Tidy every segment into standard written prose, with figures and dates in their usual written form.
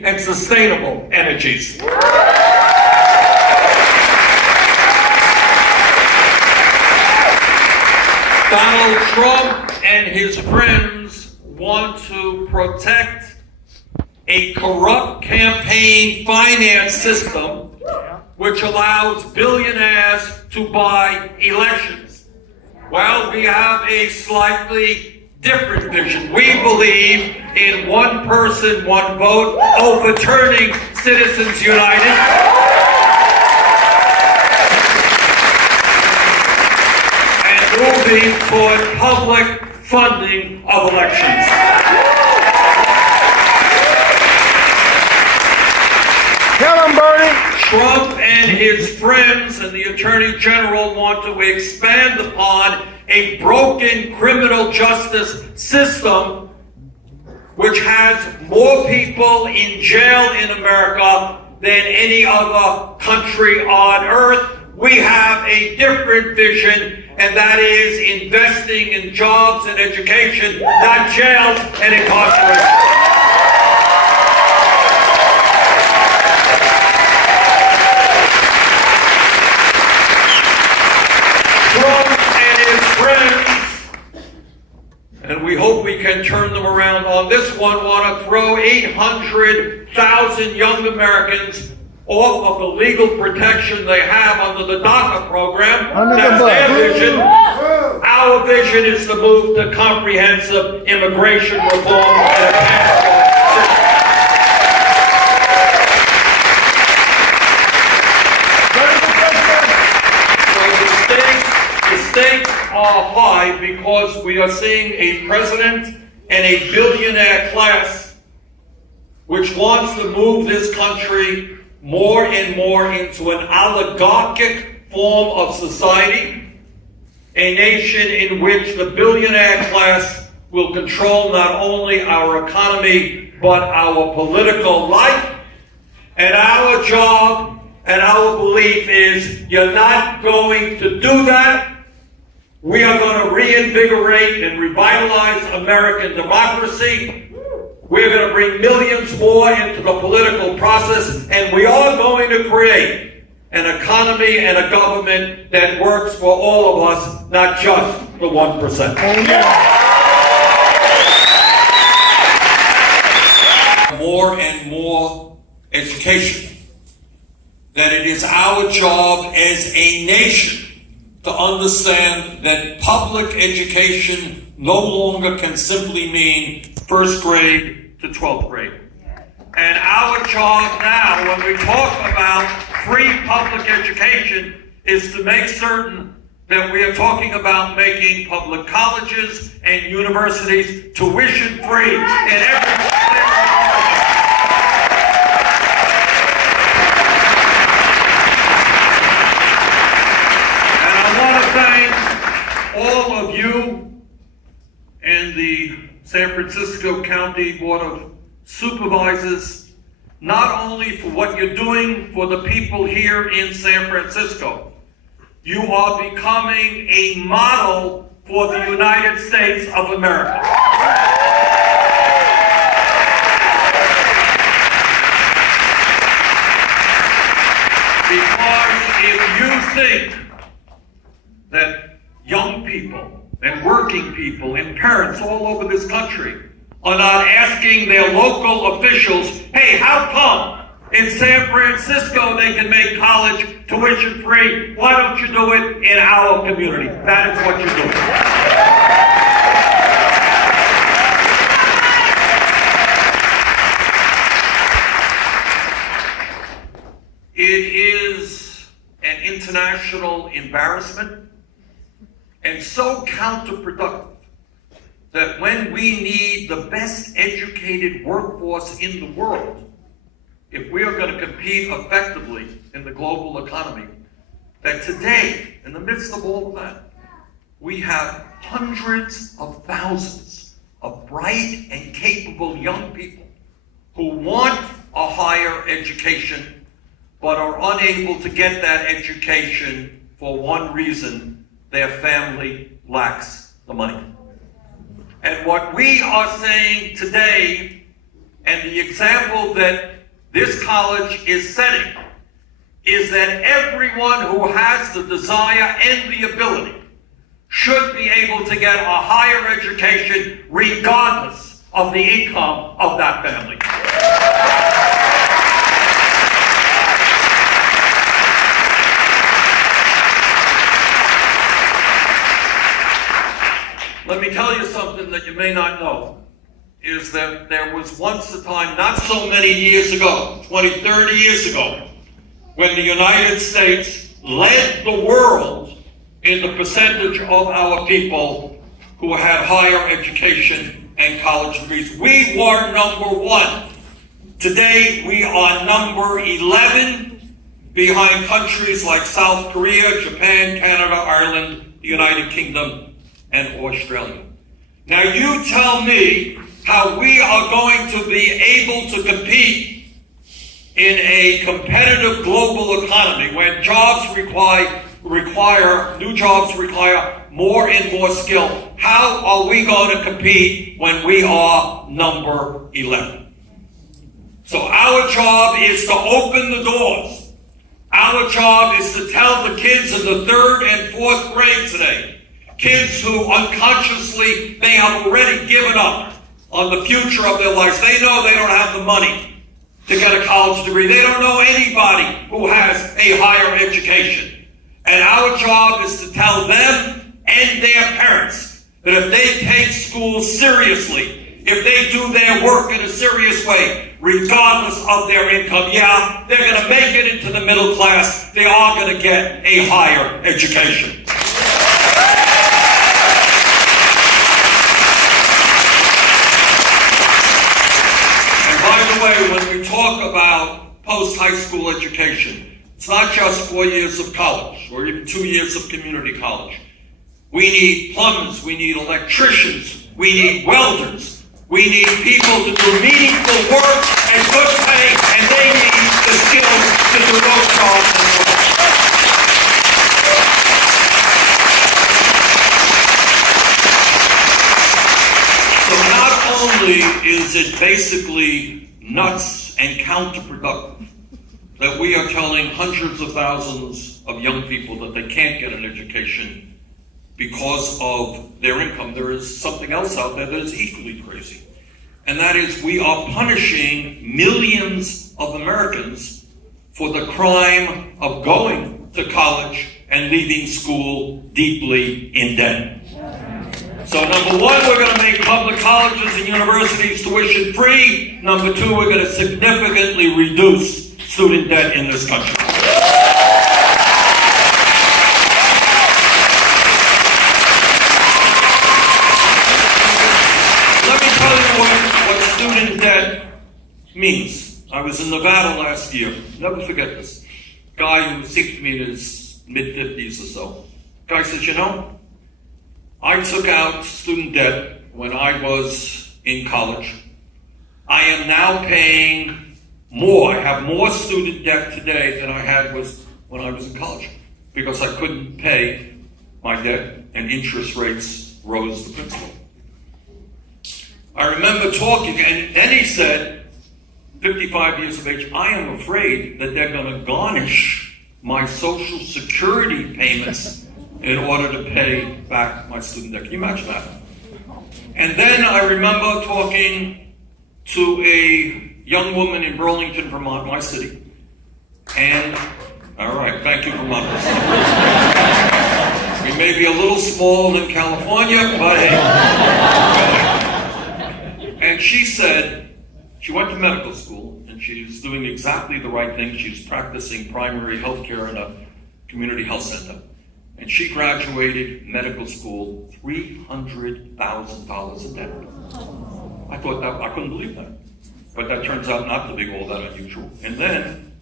clean and sustainable energies. Donald Trump and his friends want to protect a corrupt campaign finance system which allows billionaires to buy elections. Well, we have a slightly different vision. We believe in one person, one vote, overturning Citizens United. And moving toward public funding of elections. Tell him, Bernie. Trump and his friends and the Attorney General want to expand upon a broken criminal justice system which has more people in jail in America than any other country on earth. We have a different vision, and that is investing in jobs and education, not jails and incarceration. And we hope we can turn them around on this one, want to throw 800,000 young Americans off of the legal protection they have under the DACA program. That's their vision. Our vision is to move to comprehensive immigration reform and a passport system. So the stakes are high because we are seeing a president and a billionaire class which wants to move this country more and more into an oligarchic form of society, a nation in which the billionaire class will control not only our economy but our political life. And our job and our belief is you're not going to do that. We are going to reinvigorate and revitalize American democracy. We're going to bring millions more into the political process, and we are going to create an economy and a government that works for all of us, not just the 1%. More and more education. That it is our job as a nation to understand that public education no longer can simply mean first grade to 12th grade. And our job now, when we talk about free public education, is to make certain that we are talking about making public colleges and universities tuition free in every state. All of you and the San Francisco County Board of Supervisors, not only for what you're doing for the people here in San Francisco, you are becoming a model for the United States of America. Because if you think that young people and working people and parents all over this country are not asking their local officials, hey, how come in San Francisco they can make college tuition free? Why don't you do it in our community? That is what you're doing. It is an international embarrassment and so counterproductive that when we need the best educated workforce in the world, if we are going to compete effectively in the global economy, that today, in the midst of all of that, we have hundreds of thousands of bright and capable young people who want a higher education but are unable to get that education for one reason: their family lacks the money. And what we are saying today And the example that this college is setting is that everyone who has the desire and the ability should be able to get a higher education regardless of the income of that family. Let me tell you something that you may not know, is that there was once a time, not so many years ago, 20, 30 years ago, when the United States led the world in the percentage of our people who had higher education and college degrees. We were number one. Today, we are number 11, behind countries like South Korea, Japan, Canada, Ireland, the United Kingdom, and Australia. Now you tell me how we are going to be able to compete in a competitive global economy when new jobs require more and more skill. How are we going to compete when we are number 11? So our job is to open the doors. Our job is to tell the kids in the 3rd and 4th grade today, kids who unconsciously may have already given up on the future of their lives. They know they don't have the money to get a college degree. They don't know anybody who has a higher education. And our job is to tell them and their parents that if they take school seriously, if they do their work in a serious way, regardless of their income, yeah, they're going to make it into the middle class. They are going to get a higher education. When we talk about post-high school education, it's not just 4 years of college or even 2 years of community college. We need plumbers, we need electricians, we need welders, we need people to do meaningful work and good pay, and they need the skills to do those jobs as well. So not only is it basically nuts and counterproductive that we are telling hundreds of thousands of young people that they can't get an education because of their income. There is something else out there that is equally crazy. And that is we are punishing millions of Americans for the crime of going to college and leaving school deeply in debt. So number one, we're going to make public colleges and universities tuition free. Number two, we're going to significantly reduce student debt in this country. Let me tell you what student debt means. I was in Nevada last year. Never forget this. Guy who seemed to me in his mid-50s or so. Guy says, you know, I took out student debt when I was in college. I am now paying more. I have more student debt today than I had when I was in college because I couldn't pay my debt and interest rates rose the principal. I remember talking, and then he said, 55 years of age, I am afraid that they're going to garnish my Social Security payments in order to pay back my student debt. Can you imagine that? And then I remember talking to a young woman in Burlington, Vermont, my city. And, all right, thank you, Vermonters. We may be a little small in California, but hey. And she said, she went to medical school, and she's doing exactly the right thing. She's practicing primary health care in a community health center. And she graduated medical school $300,000 in debt. I thought that, I couldn't believe that. But that turns out not to be all that unusual. And then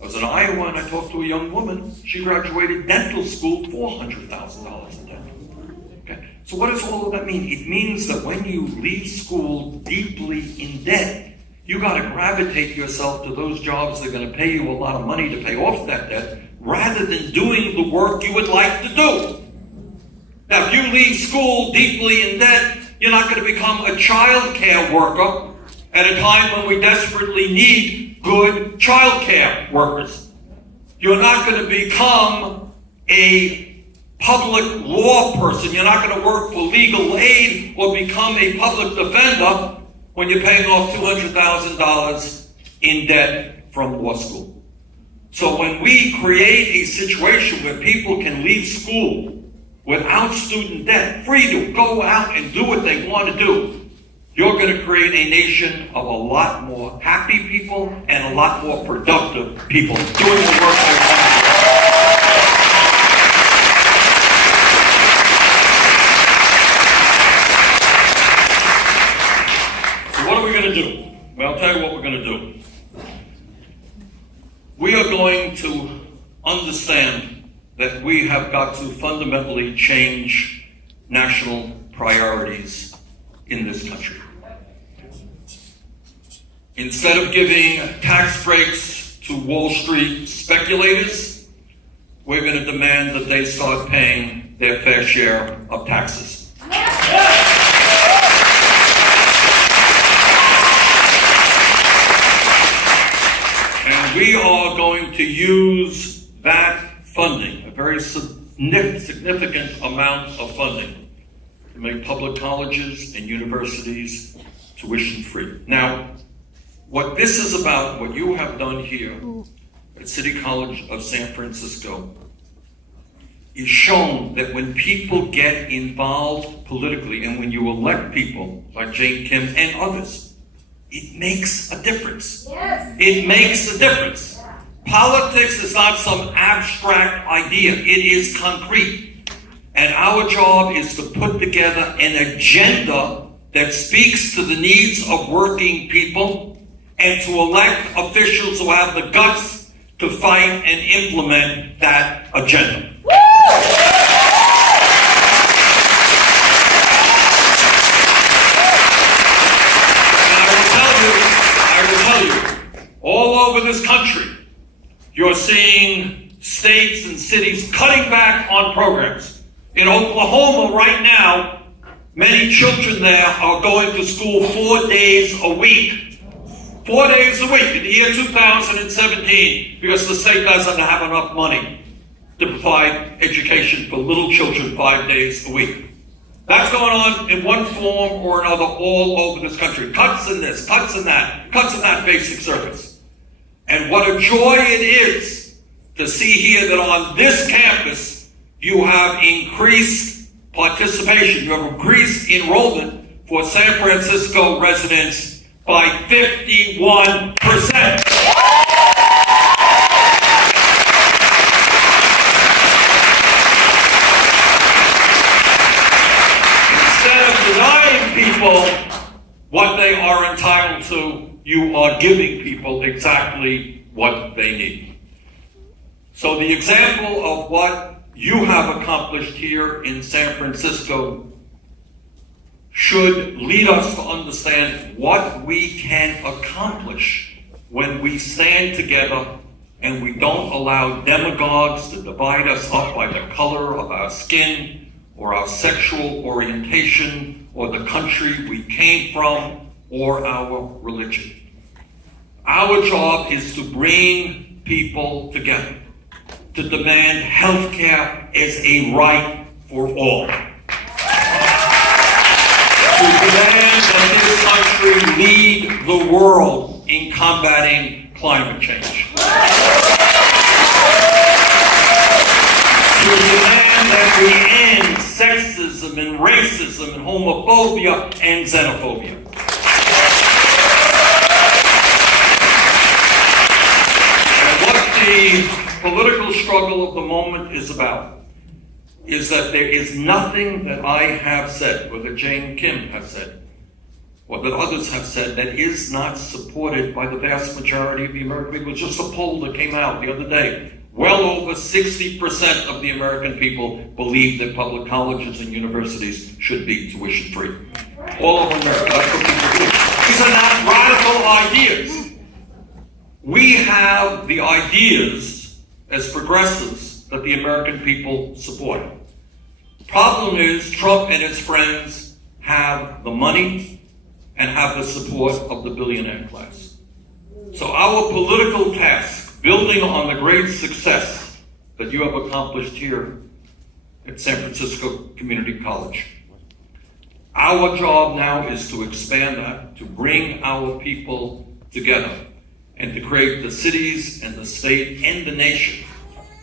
I was in Iowa and I talked to a young woman. She graduated dental school $400,000 in debt. Okay. So what does all of that mean? It means that when you leave school deeply in debt, you got to gravitate yourself to those jobs that are going to pay you a lot of money to pay off that debt, rather than doing the work you would like to do. Now, if you leave school deeply in debt, you're not going to become a child care worker at a time when we desperately need good child care workers. You're not going to become a public law person. You're not going to work for legal aid or become a public defender when you're paying off $200,000 in debt from law school. So when we create a situation where people can leave school without student debt, free to go out and do what they want to do, you're going to create a nation of a lot more happy people and a lot more productive people doing the work they want to do. So what are we going to do? Well, I'll tell you what we're going to do. We are going to understand that we have got to fundamentally change national priorities in this country. Instead of giving tax breaks to Wall Street speculators, we're going to demand that they start paying their fair share of taxes. And we are going to use that funding, a very significant amount of funding, to make public colleges and universities tuition free. Now, what this is about, what you have done here at City College of San Francisco, is shown that when people get involved politically and when you elect people like Jane Kim and others, it makes a difference. Yes. It makes a difference. Yeah. Politics is not some abstract idea. It is concrete. And our job is to put together an agenda that speaks to the needs of working people and to elect officials who have the guts to fight and implement that agenda. All over this country, you're seeing states and cities cutting back on programs. In Oklahoma right now, many children there are going to school 4 days a week. 4 days a week in the year 2017, because the state doesn't have enough money to provide education for little children 5 days a week. That's going on in one form or another all over this country. Cuts in this, cuts in that basic service. And what a joy it is to see here that on this campus you have increased participation, you have increased enrollment for San Francisco residents by 51%. Instead of denying people what they are entitled to, you are giving people exactly what they need. So the example of what you have accomplished here in San Francisco should lead us to understand what we can accomplish when we stand together and we don't allow demagogues to divide us up by the color of our skin or our sexual orientation or the country we came from or our religion. Our job is to bring people together, to demand health care as a right for all. To demand that this country lead the world in combating climate change. To demand that we end sexism and racism and homophobia and xenophobia. The political struggle of the moment is about is that there is nothing that I have said, or that Jane Kim has said, or that others have said, that is not supported by the vast majority of the American people. It's just a poll that came out the other day. Well over 60% of the American people believe that public colleges and universities should be tuition free. All over America, that's what people do. These are not radical ideas. We have the ideas as progressives that the American people support. The problem is Trump and his friends have the money, and have the support of the billionaire class. So our political task, building on the great success that you have accomplished here at San Francisco Community College, our job now is to expand that, to bring our people together, and to create the cities and the state and the nation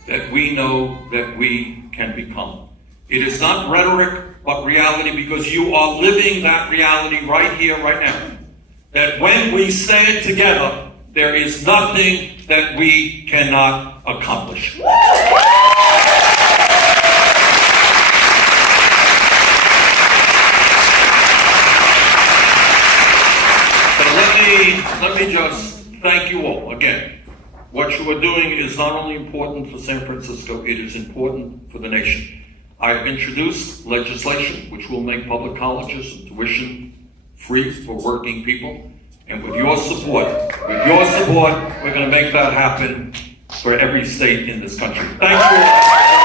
that we know that we can become. It is not rhetoric, but reality, because you are living that reality right here, right now. That when we stand together, there is nothing that we cannot accomplish. Let me just thank you all again. What you are doing is not only important for San Francisco, it is important for the nation. I've introduced legislation which will make public colleges and tuition free for working people. And with your support, we're going to make that happen for every state in this country. Thank you all.